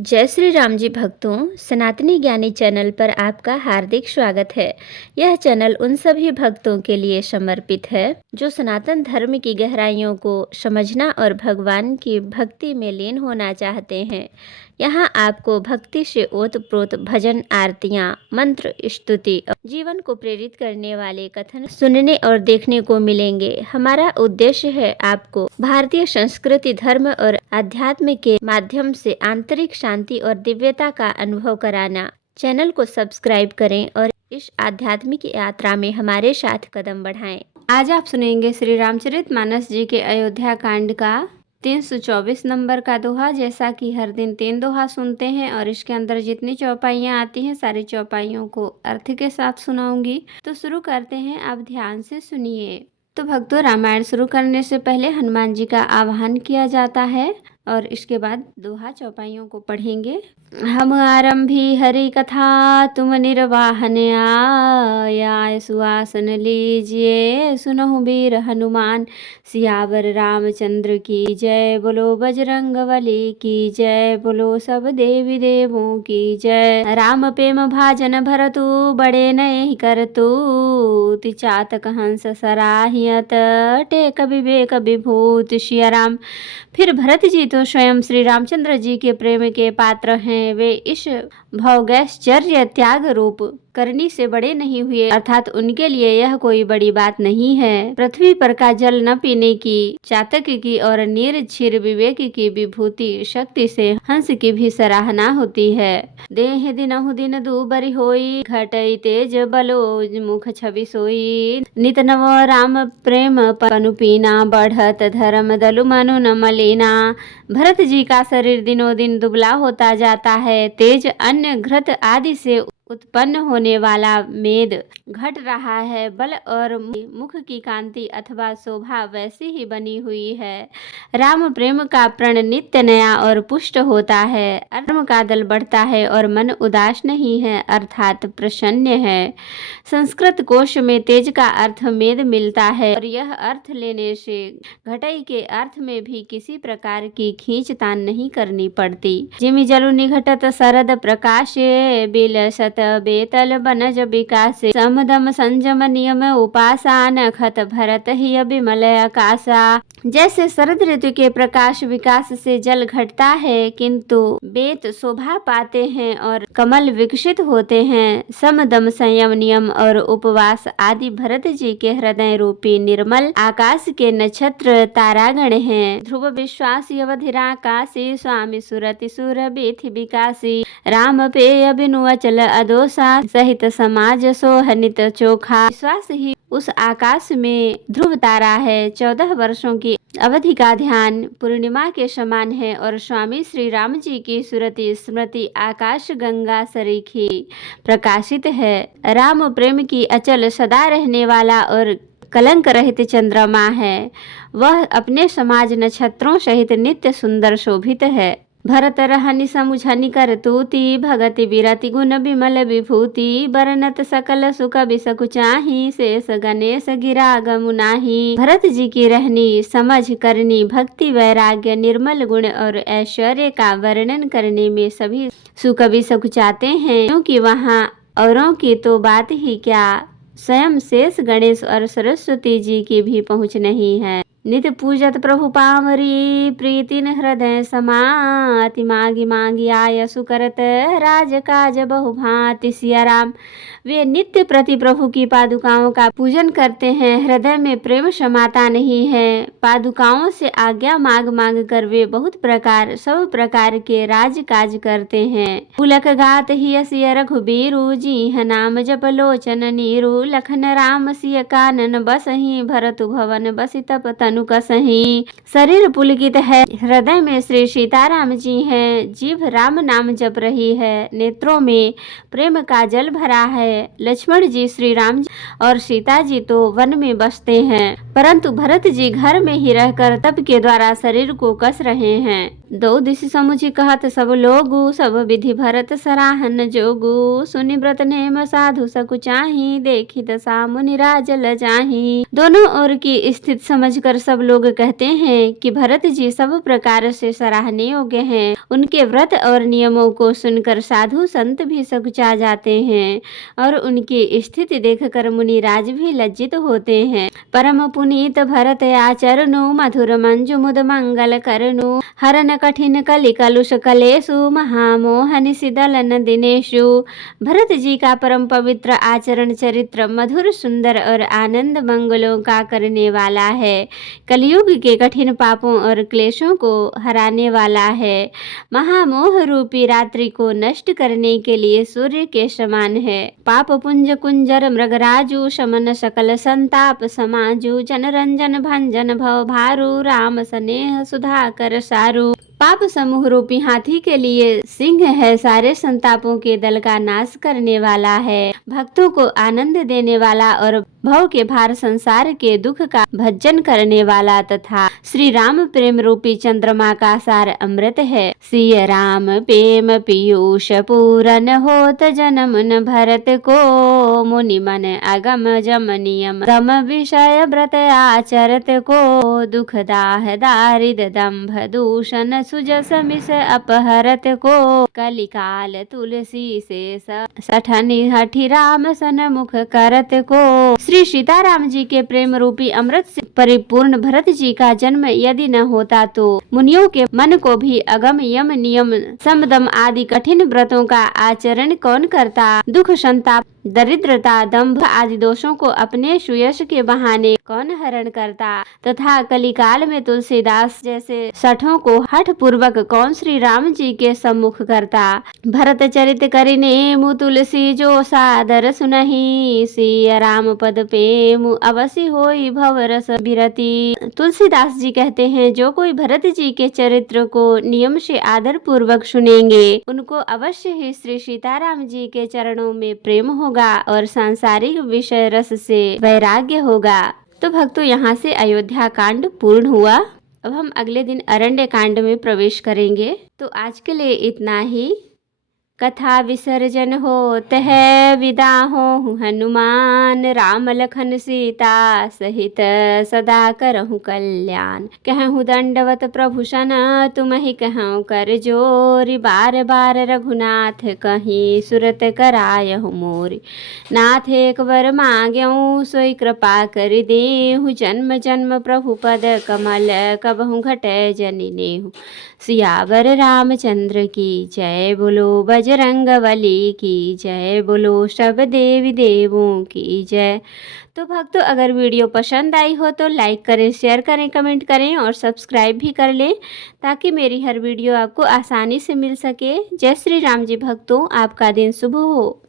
जय श्री राम जी भक्तों, सनातनी ज्ञानी चैनल पर आपका हार्दिक स्वागत है। यह चैनल उन सभी भक्तों के लिए समर्पित है जो सनातन धर्म की गहराइयों को समझना और भगवान की भक्ति में लीन होना चाहते हैं। यहाँ आपको भक्ति से ओतप्रोत भजन, आरतियाँ, मंत्र, स्तुति और जीवन को प्रेरित करने वाले कथन सुनने और देखने को मिलेंगे। हमारा उद्देश्य है आपको भारतीय संस्कृति, धर्म और अध्यात्म के माध्यम से आंतरिक शांति और दिव्यता का अनुभव कराना। चैनल को सब्सक्राइब करें और इस आध्यात्मिक यात्रा में हमारे साथ कदम बढ़ाएं। आज आप सुनेंगे श्री रामचरितमानस जी के अयोध्या कांड का 324 नंबर का दोहा। जैसा कि हर दिन 3 दोहा सुनते हैं और इसके अंदर जितनी चौपाइयाँ आती हैं सारी चौपाइयों को अर्थ के साथ सुनाऊंगी। तो शुरू करते हैं, आप ध्यान से सुनिए। तो भक्तों, रामायण शुरू करने से पहले हनुमान जी का आवाहन किया जाता है और इसके बाद दोहा चौपाइयों को पढ़ेंगे। हम आरंभी हरि कथा, तुम निर्वाहन आया, सुआसन लीजिए, सुनहु वीर हनुमान, सियावर रामचंद्र की जय। बोलो बजरंगबली की जय, बोलो सब देवी देवों की जय। राम प्रेम भाजन भरतु, बड़े नहीं करतु, चातक हंस सराहियत, टेक विवेक विभूत। सिया राम। फिर भरत जी तो स्वयं श्री रामचंद्र जी के प्रेम के पात्र हैं। वे इस भोगैश्चर्य त्याग रूप करनी से बड़े नहीं हुए, अर्थात उनके लिए यह कोई बड़ी बात नहीं है। पृथ्वी पर का जल न पीने की, चातक की और नीर क्षीर विवेक की विभूति शक्ति से हंस की भी सराहना होती है। देह दिनहु दिन दूबरी होई, घटई तेज बलो मुख छवि सोई। नित नव राम प्रेम पनु पीना, बढ़त धर्म दलु मनु न मलिना। भरत जी का शरीर दिनों दिन दुबला होता जाता है। तेज, अन्न, घृत आदि से उत्पन्न होने वाला मेद घट रहा है। बल और मुख की कांति अथवा शोभा वैसी ही बनी हुई है। राम प्रेम का प्रण नित्य नया और पुष्ट होता है। धर्म का दल बढ़ता है और मन उदास नहीं है, अर्थात प्रसन्न है। संस्कृत कोश में तेज का अर्थ मेद मिलता है और यह अर्थ लेने से घटई के अर्थ में भी किसी प्रकार की खींचतान नहीं करनी पड़ती। जिमि जलु निघटत शरद प्रकाशे, बिलसत बेतल बनज विकास। समदम संजम नियम उपासान, खत भरत ही विमल आकाशा। जैसे शरद ऋतु के प्रकाश विकास से जल घटता है, किंतु बेत शोभा पाते हैं और कमल विकसित होते हैं। समदम, संयम, नियम और उपवास आदि भरत जी के हृदय रूपी निर्मल आकाश के नक्षत्र तारागण हैं। ध्रुव विश्वास अवधिराकाशी, स्वामी सुरति सुर बीथि विकासी। राम पेय बिनु अचल अदोषा, सहित समाज सोहनित चोखा। विश्वास ही उस आकाश में ध्रुव तारा है। 14 वर्षों की अवधि का ध्यान पूर्णिमा के समान है और स्वामी श्री राम जी की सुरति स्मृति आकाश गंगा सरीखी प्रकाशित है। राम प्रेम की अचल सदा रहने वाला और कलंक रहित चंद्रमा है। वह अपने समाज नक्षत्रों सहित नित्य सुंदर शोभित है। भरत रहनि समुझनि कर तूति, भगति विरति गुण विमल विभूति। बरनत सकल सुख बिसकु चाहि, शेष गणेश गिरा गमु नाही। भरत जी की रहनी, समझ, करनी, भक्ति, वैराग्य, निर्मल गुण और ऐश्वर्य का वर्णन करने में सभी सुख बिसकु चाहते हैं, क्योंकि वहाँ औरों की तो बात ही क्या, स्वयं शेष गणेश और सरस्वती जी की भी पहुँच नहीं है। नित पूजत प्रभु पावरी, प्रीतिन हृदय समाति। मांगी मांगी आय सुकरत, राज काज बहु भांति। सिया राम। वे नित्य प्रति प्रभु की पादुकाओं का पूजन करते हैं। हृदय में प्रेम समाता नहीं है। पादुकाओं से आज्ञा मांग मांग कर वे बहुत प्रकार सब प्रकार के राज काज करते हैं। पुलक गात ही सिय रघुबीरु, जी नाम जप लोचन नीरु। लखन राम सिय कानन बसहि, भरतु भवन बसि तप तनु कसहि। शरीर पुलकित है, हृदय में श्री सीताराम जी हैं। जीभ राम नाम जप रही है, नेत्रों में प्रेम का जल भरा है। लक्ष्मण जी, श्री राम जी और सीता जी तो वन में बसते हैं, परंतु भरत जी घर में ही रहकर तप के द्वारा शरीर को कस रहे हैं। दो दिशि समुझि कहत सब लोगु, सब विधि भरत सराहन जोगु। सुनि व्रत नेम साधु सकुचाही, देखी दशा मुनि राज लजाही। दोनों ओर की स्थिति समझकर सब लोग कहते हैं कि भरत जी सब प्रकार से सराहनीय योग्य हैं। उनके व्रत और नियमों को सुनकर साधु संत भी सकुचा जाते हैं और उनकी स्थिति देखकर मुनिराज भी लज्जित होते हैं। परम पुनीत भरत आचरणु, मधुर मंजु मुद मंगल करनु। हरन कठिन कलि कलुष कलेशु, महामोहनि सिदलन दिनेशु। भरत जी का परम पवित्र आचरण चरित्र मधुर सुंदर और आनंद मंगलों का करने वाला है। कलयुग के कठिन पापों और क्लेशों को हराने वाला है। महामोह रूपी रात्रि को नष्ट करने के लिए सूर्य के समान है। पाप पुंज कुंजर मृगराजु, शमन सकल संताप समाजु। जनरंजन भंजन भव भारू, राम स्नेह सुधाकर सारू। पाप समूह रूपी हाथी के लिए सिंह है, सारे संतापों के दल का नाश करने वाला है। भक्तों को आनंद देने वाला और भव के भार संसार के दुख का भजन करने वाला तथा श्री राम प्रेम रूपी चंद्रमा का सार अमृत है। सिय राम प्रेम पीयूष पूरन होत जन्म न भरत को। मुनि मन अगम जम नियम तम विषय व्रत आचरत को। दुख दाह दारिद दंभ दूषण सुजस मिस अपहरत को। कलिकाल तुलसी से सठनि हठि राम सन्मुख करत को। श्री सीताराम जी के प्रेम रूपी अमृत से परिपूर्ण भरत जी का जन्म यदि न होता तो मुनियों के मन को भी अगम यम नियम समदम आदि कठिन व्रतों का आचरण कौन करता। दुख संताप दरिद्रता दंभ आदि दोषों को अपने सुयश के बहाने कौन हरण करता तथा कलिकाल में तुलसीदास जैसे सठों को हठ पूर्वक कौन श्री राम जी के सम्मुख करता। भरत चरित करिने मु तुलसी जो सादर सुनहि। सिय राम पद पेमु अवश्य होई भव रस बिरति। तुलसीदास जी कहते हैं जो कोई भरत जी के चरित्र को नियम से आदर पूर्वक सुनेंगे उनको अवश्य ही श्री सीताराम जी के चरणों में प्रेम होगा और सांसारिक विषय रस से वैराग्य होगा। तो भक्तों यहाँ से अयोध्या कांड पूर्ण हुआ। अब हम अगले दिन अरण्य कांड में प्रवेश करेंगे। तो आज के लिए इतना ही। कथा विसर्जन होत है, विदा हो हनुमान। राम लखन सीता सहित सदा करहु कल्याण। कहूँ दंडवत प्रभु सन, तुम ही कहूँ कर जोरी। बार बार रघुनाथ कहीं सुरत करायहु मोरी। नाथ एक वर मांग्यऊ सोई कृपा कर देहु। जन्म जन्म प्रभु पद कमल कबहु घटै जनि नेहु। सियावर रामचंद्र की जय, बोलो बजरंगबली की जय, बोलो सब देवी देवों की जय। तो भक्तों अगर वीडियो पसंद आई हो तो लाइक करें, शेयर करें, कमेंट करें और सब्सक्राइब भी कर लें ताकि मेरी हर वीडियो आपको आसानी से मिल सके। जय श्री राम जी भक्तों, आपका दिन शुभ हो।